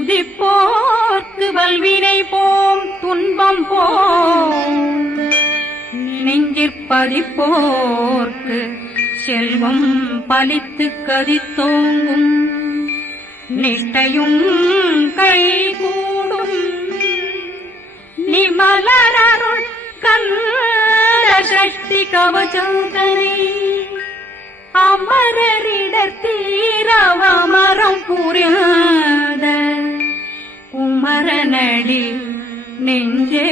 துதிப்போர்க்கு வல்வினை போம் துன்பம் போம் நெஞ்சிற்பதிப்போர்க்கு செல்வம் பலித்து கதித்தோங்கும் நிஷ்டையும் கைகூடும் நிமலரருள் கந்த சக்தி கவசந்தனை அமரரிடத்தீரவமரம் புரியாத குமரனடி நெஞ்சே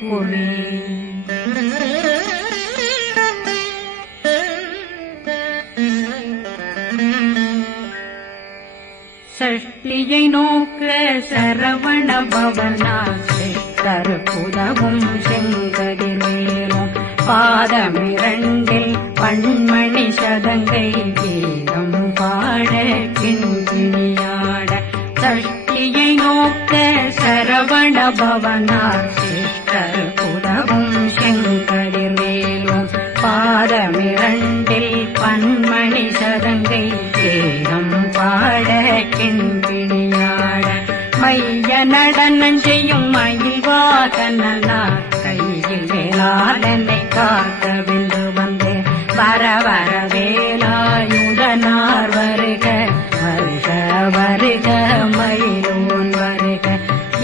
பொறி சஷ்டியை நோக்க சரவண பவனாசை தருப்புதவும் செங்கதிர்வேலும் பாதமிரண்டில் பண்மணி சதங்கை கீதம் பாட கிண்கிணியாட சஷ்டியை நோக்க சரவண பவனாசை தருப்புதவும் செங்கதிர்வேலும் பாதமிரண்டில் பண்மணி சதங்கை கீதம் பாட கிண்கிணியாட மைய நடனம் செய்யும் மயில் வாகனார் கையில் வேளாளனை காக்க வென்று வந்தே வர வர வேலாயுதனார் வருக வருக வருக மயிலோன் வருக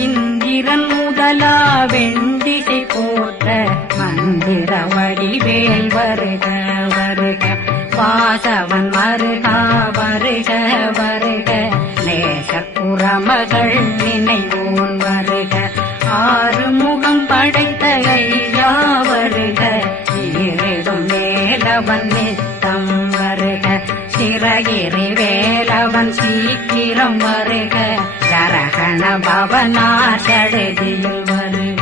இந்திரன் முதலா வெண்டிசை போட்ட மந்திர வடிவேல் வருக வருக வாசவன் வருக வருக வருக நேசப்புறமகள் நினைவோன் வருக ஆறு முகம் படைத்த ஐயா வருக ஈரிடும் வேலவன் நித்தம் வருக சிறகிரி வேலவன் சீக்கிரம் வருக ஜரகண பவனார் சடுதியில் வருக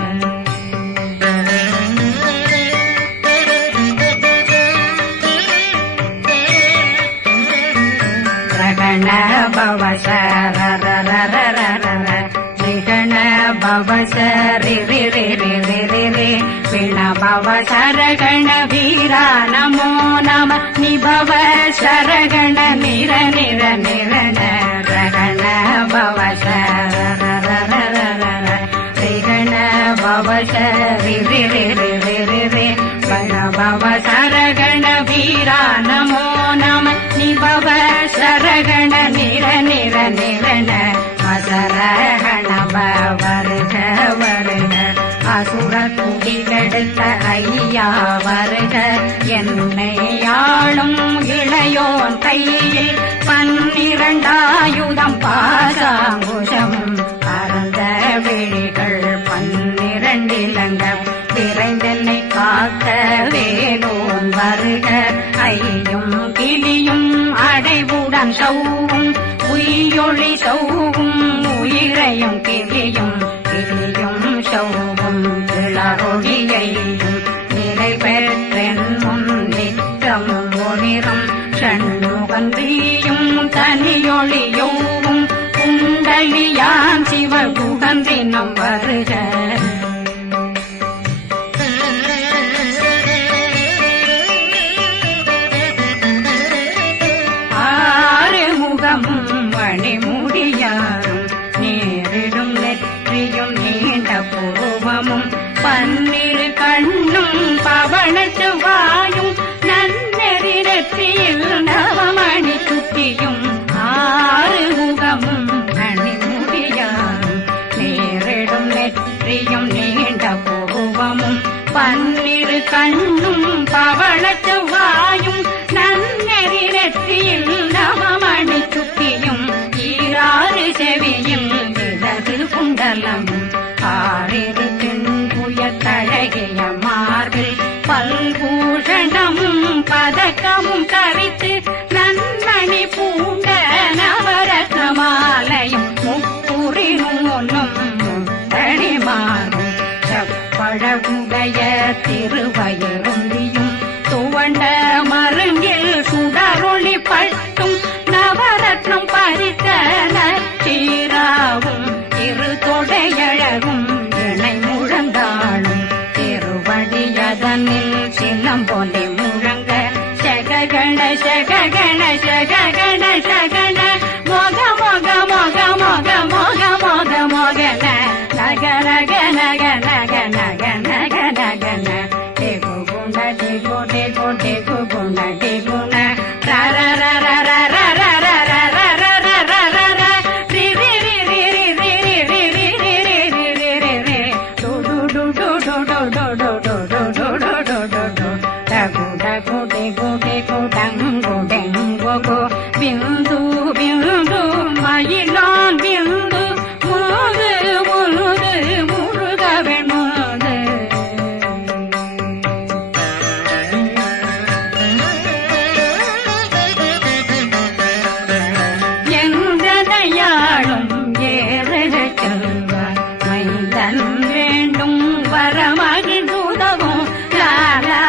ரகண பவசரரரரரரர ரிகண பவசரிரிரிரிரிரிரி விண பவசரகண வீரா நமோ நம நிபவ சரகண நிர நிர நிரண ரகண பவசரரரரரர ரிகண பவசரிரிரிரிரிரி விண பவசரகண வீரா நமோ நம நிபவ சரகண நிர நிர நிரண மசரகண வருக வருக அசுர குடிகெடுத்த ஐயா வருக என்னை ஆளும் இளையோன் கையில் 12 பாசாங்குஷம் பரந்த விழிகள் 12 இலங்க விரைந்தென்னை காக்க வேலோன் வருக ஐயும் கிளியும் அடைவுடன் சௌவும் உயிரொளி சௌவும் உயிரையும் கிளியும் கிளியும் சௌவும் கிளறொழியையும் நிலை பெற்றென் முன் நிற்கும் ஒளிரும் ஷண்முகன் வீயும் தனியொளியோவும் குண்டலியான் சிவகுகன் தினம் வருக மணிமுடியாரும் நேரிடும் நெற்றியும் நீண்ட பூவமும் 12 கண்ணும் பவனத்து வாயும் நன்னெறி நெற்றியில் நவமணி சுட்டியும் 6 முகமும் மணிமுடியாரும் நேரிடும் நெற்றியும் நீண்ட பூவமும் 12 கண்ணும் பவனத்து வாயும் நன்னெறி நெற்றியில் நவமணி சுட்டியும் 6 செவியும் விலகு குண்டலமும் 6 தின்புய தழகிய மார்பில் பல்பூஷணமும் பதக்கமும் தரித்து நன்மணி பூண்ட நவரத்ன மாலையும் முப்புரி நூலும் முத்தணிமாரும் செப்பழகுடைய திருவயருந்தியும் துவண்ட மருங்கில் சுடரொளி பட்டும் நவரத்னம் பறித்த நச்சீராவும் இரு தொடையழகும் இணை முழந்தாளும் திருவடியதனில் சிலம்பொலி முழங்க சககண சககண சககண சகண பிந்து பிந்து மயிலான் பிந்து முழுது முழுது முழுகவன் முழுது எந்தனையாளும் ஏறக செல்வார் மைந்தன் வேண்டும் வரமகிழ்ந்துதவும் லாலா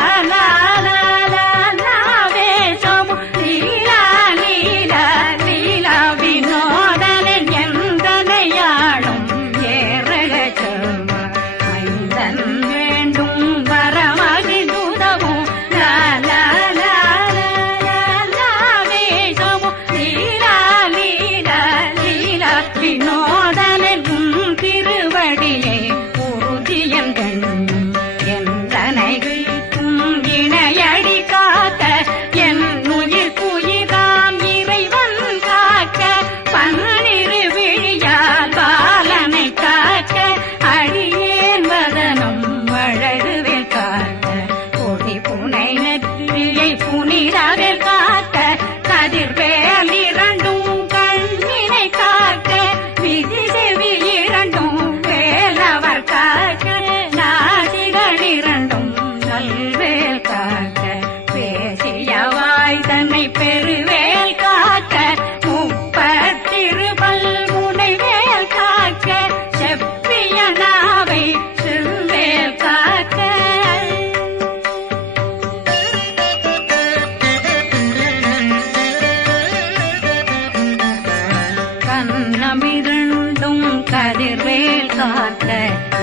கதிர்வேல் காக்க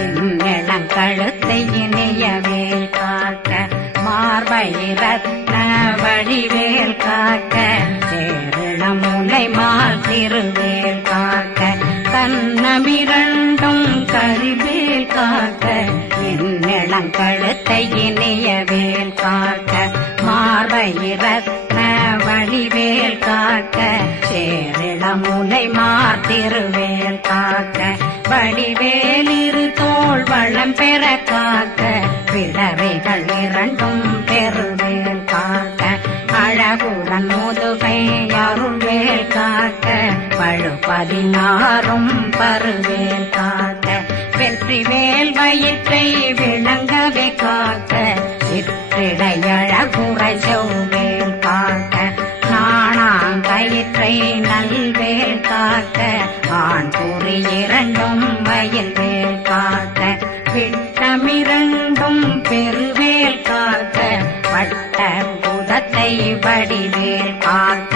எங்களம் கழுத்தை இணையவேல் காக்க மார்பை ரத்ன வடிவேல் காக்க சேரணம் முலை மால் திருவேல் காக்க கண்ணமிரண்டும் கதிர்வேல் காக்க எங்களம் கழுத்தை இணையவேல் காக்க மார்பை ரத்ன வடிவேல் காக்க சேரணம் முலை மால் திருவேல் காக்க வடிவேல் இரு தோள் வளம் பெற காக்க பிறவைகள் இரண்டும் பெருவேல் காக்க அழகுடன் முதுகை அருள்வேல் காக்க பழு 16 பருவேல் காக்க வெற்றி வேல் வயிற்றை விளங்கவே காக்க சிற்றிடையழகுறை செவ்வேல் காக்க நாணாங்கயிற்றை நல்வேல் காக்க ஆண் குறி இரண்டும் வயல்வேல் காக்க விட்டமிரண்டும் பெருவேல் காக்க வட்ட புதத்தை வடிவேல் காக்க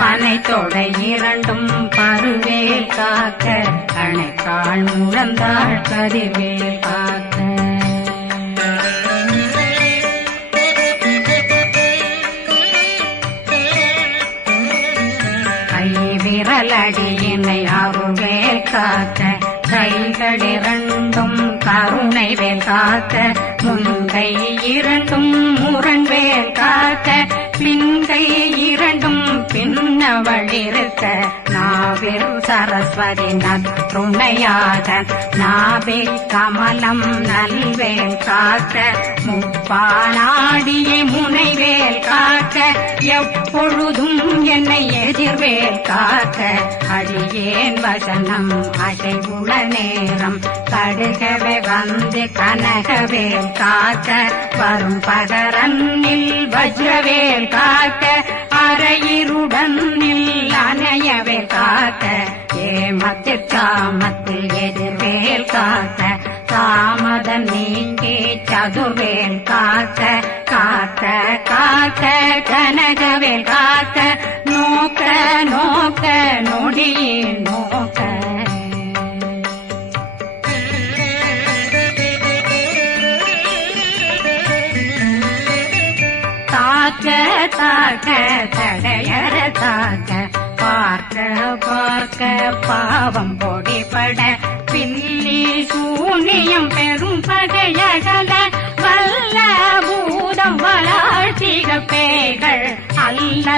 பனை தொடை இரண்டும் பருவேல் காக்க கணைக்கால் முழந்தாள் கதிர்வேல் காக்க விரலடியினை அருள்வேல் காக்க கைகளிரண்டும் கருணை வேல் காக்க முன்கை இரண்டும் முரண்வேல் காக்க பின்கை இரண்டும் பின்னவளிருக்க நாவில் சரஸ்வதி நற்றுணையாக நாவே கமலம் நல்வேல் காக்க முப்பானாடியை முனைவேல் காக்க எப்பொழுதும் என்னை எதிர்வேல் காக்க அடியேன் வசனம் அசைவுள நேரம் கடுகவே வந்து கனகவேல் காக்க வரும் பகரன்னில் வஜ்ரவேல் காக்க அரையிருடன் அணையவேல் காக்க ஏமத்தில் காமத்தில் எதிர்வேல் காக்க தாமதம் நீங்கி சதுர்வேல் காக்க காக்க காக்க கனகவேல் காக்க நோக்க நோக்க நொடியில் நோக்க தாக்க தாக்க தடையற தாக்க பார்க்க பார்க்க பாவம் பொடிபட பில்லி சூனியம் பெரும் பகையகல வல்ல பூதம்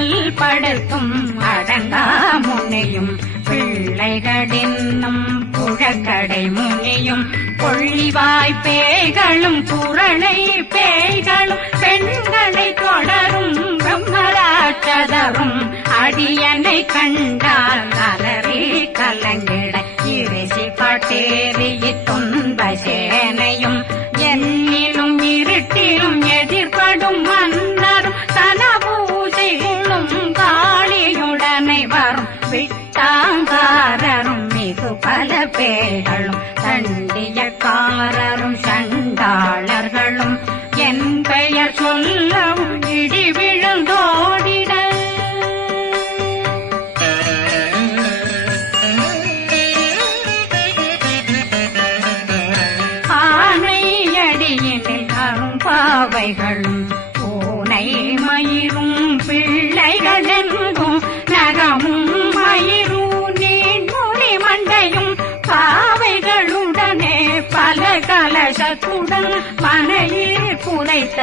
அல்லல்படுத்தும் அடங்கா முனியும் பிள்ளைகளின்னும் புழக்கடை முனியும் கொள்ளிவாய் பேய்களும் குரளை பேய்களும் பெண்களை தொடரும் பிரம்மராட்சதரும் அடியனை கண்டால் அலறி கலங்கிட இறைசி பாட்டேறிய துன்ப சேனையும் என்னிலும் இருட்டிலும் எதிர்படும் மன்னரும் தன பூஜைகளும் காளியுடனை வரும் விட்டாங்காரரும் மிகு பல பேர்களும் தண்டியக்காரரும் சண்டாளர்களும் என் பெயர் சொல்லவும் இடி விழுந்தோடிட ஆனையடியினில் அரும்பாவைகளும் பூனை மயிரும் பிள்ளைகளெங்கும் நகமும் மயிரும் நீன்மொழி மண்டையும் பாவைகளுடனே பல கலசத்துடன் மனையில் புதைத்த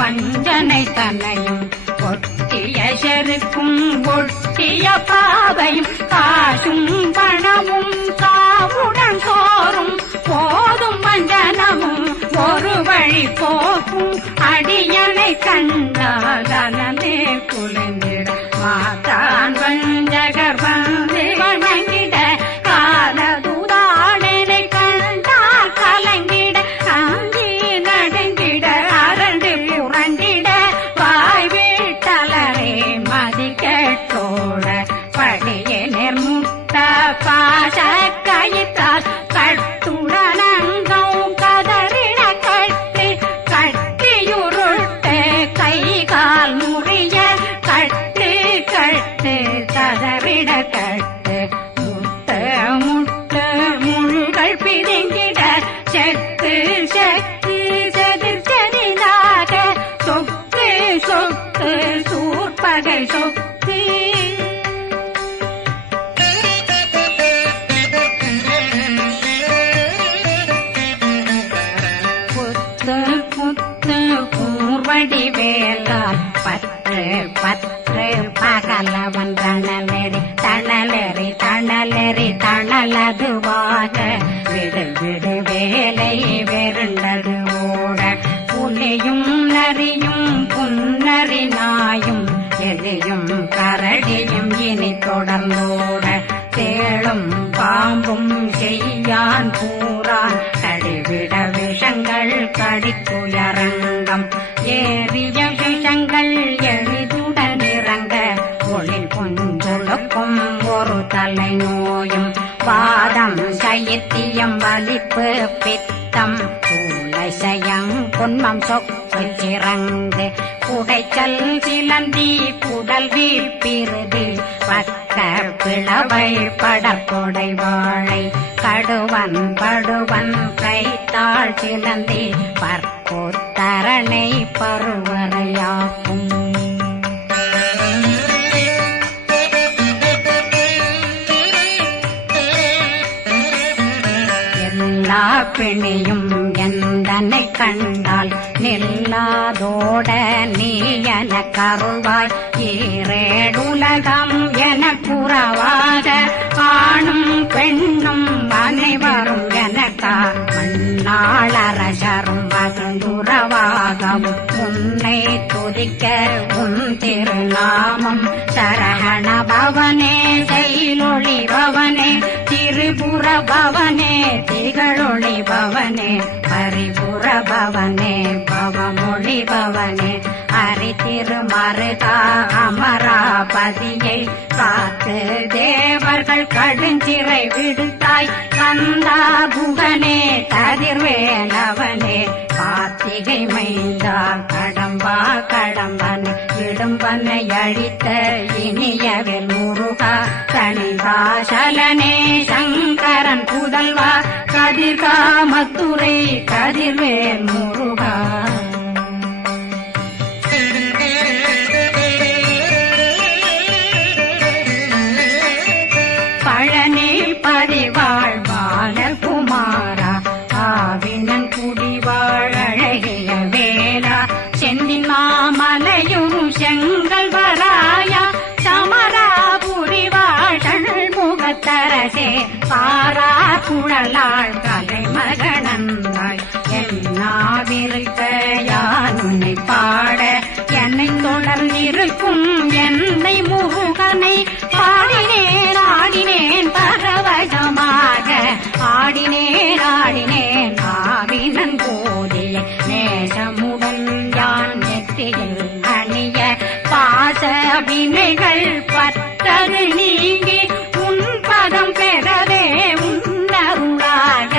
வஞ்சனை தன்னையும் ஒட்டிய செருக்கும் ஒட்டிய பாவையும் காசும் பணமும் சாவுடன் சோறும் போதும் வஞ்சனமும் ஒரு வழி போக்கும் அடியனை கண்டால் அனலே குளிர்ந்திட மாதான் வஞ்சகர் வந்து வணங்கிட காலதுதாடனை கண்டால் கலங்கிட அஞ்சி நடுங்கிட அரண்டு புரண்டிட வாய் வீட்டலரே மதி கேட்டோட படியே நிர்முட்ட பாச கயிற்றால் கட்டுடனங்கும் கதறிட கட்டு கட்டியுருட்டு கை கால் முறிய கட்டு கட்டு கதறிட கட்டு முட்ட முட்ட முள்கள் பிதுங்கிட செக்கு செக்கு செதிர் செதிலாக சொக்கு சொக்கு சூர்பகை சொக்கு கூர்வடி வேலால் பற்று பற்று பகலவன் தணலெறி தணலெறி தணலெறி தணலதுவாக விடு விடு வேலை வெருண்டது ஓட புலியும் நரியும் புன்னரி நாயும் எலியும் கரடியும் இனி தொடர்ந்தோட தேளும் பாம்பும் செய்யான் பூரான் கடிவிட விஷங்கள் கடித்துயரங்கம் ஏறிய விஷங்கள் எளிதுடன் இறங்க ஒளில் கொஞ்சொழுக்கும் ஒரு தலை நோயும் வாதம் சைத்தியம் வலிப்பு பித்தம் சயம் பொன்மம் சொக்கு சிறங்கு குடைச்சல் சிலந்தி குடல் வீழ்பிருதி பக்க பிளவை படற்கொடை வாழை கடுவன் படுவன் கைத்தாள் சிலந்தி பற்போத்தரணை பருவரையாக்கும் எல்லா பிணியும் எந்தனை கண்டால் நில்லாதோட நீ என கருவாய் ஈரேடுலகம் என புறவாக ஆணும் பெண்ணும் அனைவரும் எனக்கா மண்ணாளரசரும் மகந்துறவாகவும் உன்னை துதிக்க உன் திருநாமம் சரகண பவனே செயலொளி பவனே திரிபுர பவனே திகழொளி பவனே பரிபுர பவனே பவமொழி பவனே அரி திருமருகா அமராபதியை காத்து தேவர்கள் கடுஞ்சிறை விடுத்தாய் கந்தா புகனே கதிர்வேலவனே கார்த்திகை மைந்தா கடம்பா கடம்பனை இடும்பனை அழித்த இனியவில் முருகா தனிவாசலனே சங்கரன் புதல்வா கதிர்காமத்துறை கதிர்வேல் முருகா பழனி பதிவாழ் பாலகுமாரா ஆவினன் குடிவாழ் அழகிய வேலா செந்தில் மாமலையும் செங்கல் வராயா பாரா குழலாள் கலைமகனந்தாய் என்னாவிருக்க யான் உன்னை பாட என்னை தொடர்ந்திருக்கும் என்னை முருகனை பாடினேன் ஆடினேன் பரவசமாக ஆடினேன் ஆடினேன் ஆவினன் போதிய நேசமுடன் யான் நெற்றியில் அணிய பாச வினைகள் பற்றது நீங்கி உன் பதம் பெறவே உன்னருளாக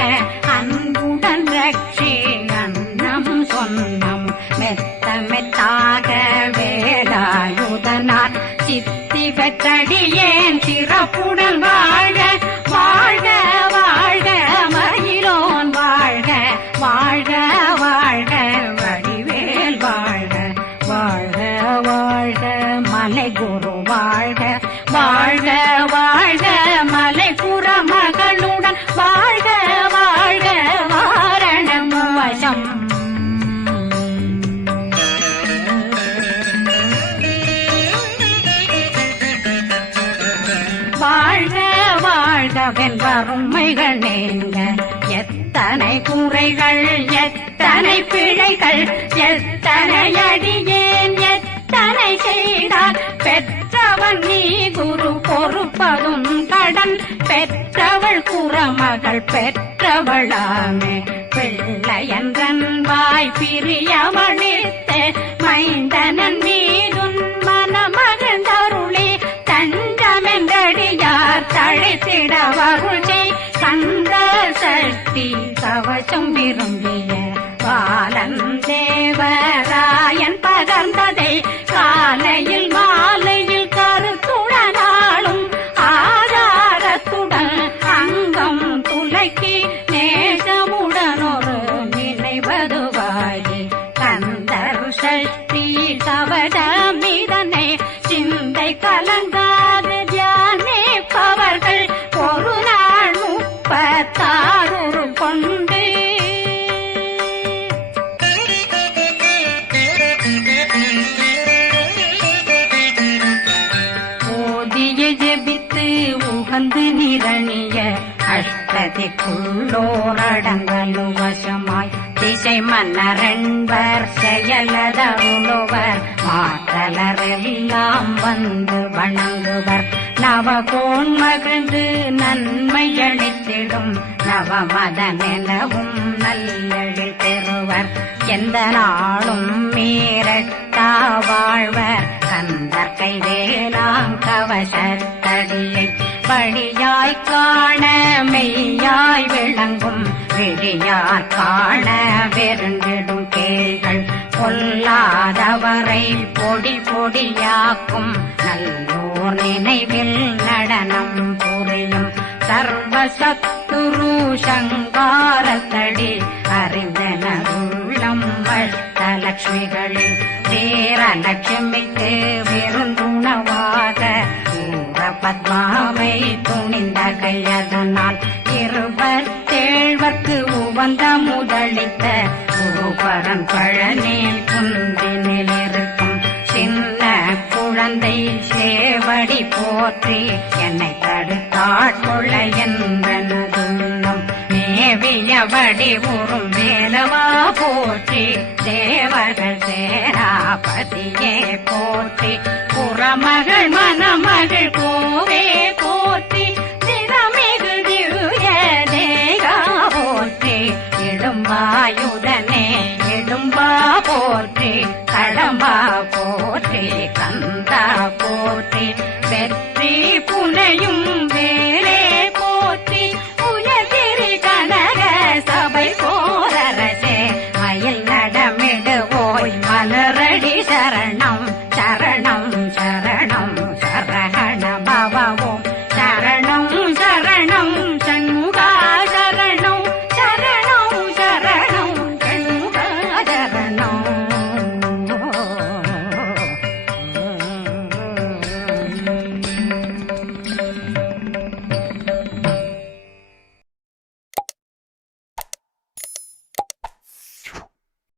அன்புடன் ரட்சி அன்னம் சொன்னம் மெத்த மெத்தாக வேலாயுதனார் சித்தி பெற்றடியேன் சிறப்புடன் வாழ்க வாழ்க வாழ்க மயிலோன் வாழ்க வாழ்க வாழ்க வடிவேல் வாழ்க வாழ்க வாழ்க மலை குரு வாழ்க வாழ்க வாழ்க மலை புற மகளுடன் வாழ்க வாழ்க வாரணம் வசம் வாழ்க வாழ்கவென் வறுமைகள் நீங்க எத்தனை குறைகள் எத்தனை பிழைகள் எத்தனை அடியேன் எத்தனை செய்தார் பெற்றவன் நீ குரு பொறுப்பதும் கடன் பெற்றவள் குறமகள் பெற்றவளாமே பிள்ளையன்றன் வாய் பிரியவழித்த மைந்தனன் மீதுன் மனமகந்தருளே தஞ்சமென்றடியார் தழைத்திட வருளை கந்த சக்தி கவசம் விரும்பிய பாலன் தேவராயன் பகர்ந்ததை காலையில் மாலையில் கருத்துடனாலும் ஆதாரத்துடன் அங்கம் துலக்கி நேசமுடன் ஒரு நினைவதுவாகி கந்தர் சக்தி கவசமிதனை சிந்தை கலங்காது தியானிப்பவர்கள் ஒரு நாள் 36 கொண்டு ஓதிய ஜெபித்து உகந்து நிரணிய அஷ்டதிக்குள்ளோரடங்கலு வசமாய் திசை மன்னரென்பர் செயலதருளுவர் மாற்றலரெல்லாம் வந்து வணங்குவர் நவகோன் மகிழ்ந்து நன்மையளித்திடும் நவமதனெனவும் நல்லெழில் பெறுவர் எந்த நாளும் மீறட்டா வாழ்வர் கந்தர் கைவேலாம் கவசத்தடியை படியாய் காண மெய்யாய் விளங்கும் விழியார் காண வெருண்டிடும் கேள்கள் பொல்லாதவரை பொடி பொடியாக்கும் நல்லோர் நினைவில் நடனம் புரியும் சர்வசத்துரு சங்காரத்தடி அறிந்தனருள்ளம் வஷ்டலட்சுமிகளில் சேரலட்சுமிக்கு விருந்துணவாக பத்மாவை துணிந்த கையதனால் 27 உவந்த முதலித்த குருபரன் பழனில் குந்தினில் இருக்கும் சின்ன குழந்தை சேவடி போற்றி என்னை தடுத்தாட்கொள்ள என்பனதுள்ளம் மேவியபடி உறும் வேலவா போற்றி தேவர்கள் சேராபதியே போற்றி புறமகள் மணமகள் கோவே போற்றி திறமிகு திவ்ய தேகா போற்றி இடும்பாயுதனே இடும்பா போற்றி கடம்பா போற்றி கந்தா போற்றி வெற்றி புனையும்